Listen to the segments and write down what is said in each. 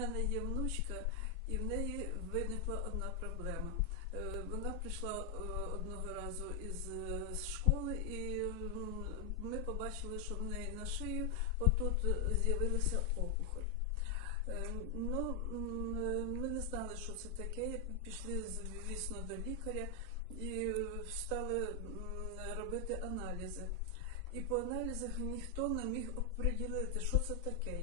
мене є внучка, і в неї виникла одна проблема. Е, Вона прийшла е, одного разу із е, школи, і ми побачили, що в неї на шию отут з'явилася опухоль. Ну, ми не знали, що це таке. Пішли, звісно, до лікаря і стали робити аналізи. І по аналізах ніхто не міг оприділити, що це таке.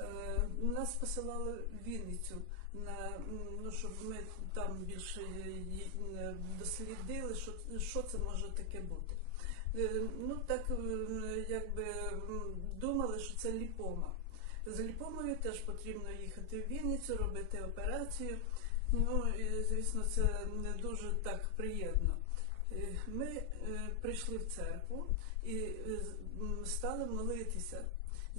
Е, Нас посилали в Вінницю, на, ну, щоб ми там більше е, дослідили, що, що це може таке бути. Е, Ну так якби думали, що це ліпома. З ліпомою теж потрібно їхати в Вінницю, робити операцію. Ну і звісно, це не дуже так приємно. Ми прийшли в церкву і стали молитися.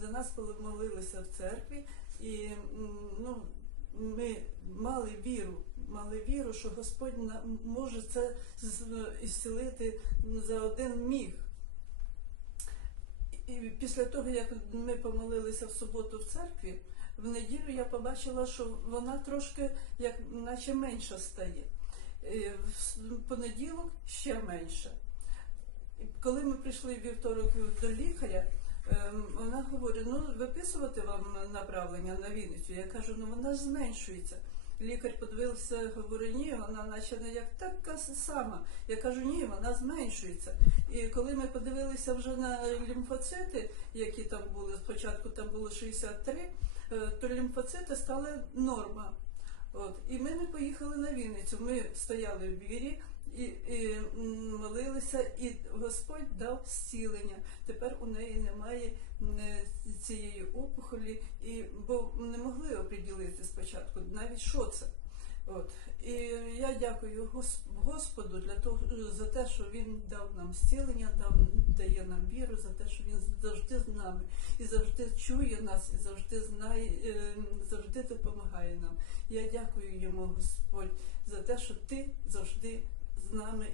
За нас молилися в церкві, і ну, ми мали віру, мали віру, що Господь може це з- ісцілити за один міг. І після того, як ми помолилися в суботу в церкві, в неділю я побачила, що вона трошки як наче менша стає. В понеділок ще менше. Коли ми прийшли вівторок до лікаря, вона говорить: ну виписувати вам направлення на Вінницю. Я кажу, ну вона зменшується. Лікар подивився, говорить, ні, вона наче не як така сама. Я кажу, ні, вона зменшується. І коли ми подивилися вже на лімфоцити, які там були, спочатку там було 63, е, то лімфоцити стали норма. От. І ми не поїхали на Вінницю. Ми стояли в вірі і, і молилися, і Господь дав зцілення. Тепер у неї немає цієї опухолі, і, бо не могли оприділити спочатку навіть що це. От. І я дякую Гос- Господу для того, за те, що Він дав нам зцілення, дав, дає нам віру, за те, що Він завжди з нами і завжди чує нас, і завжди знає, е, завжди допомагає нам. Я дякую йому, Господь, за те, що ти завжди з нами.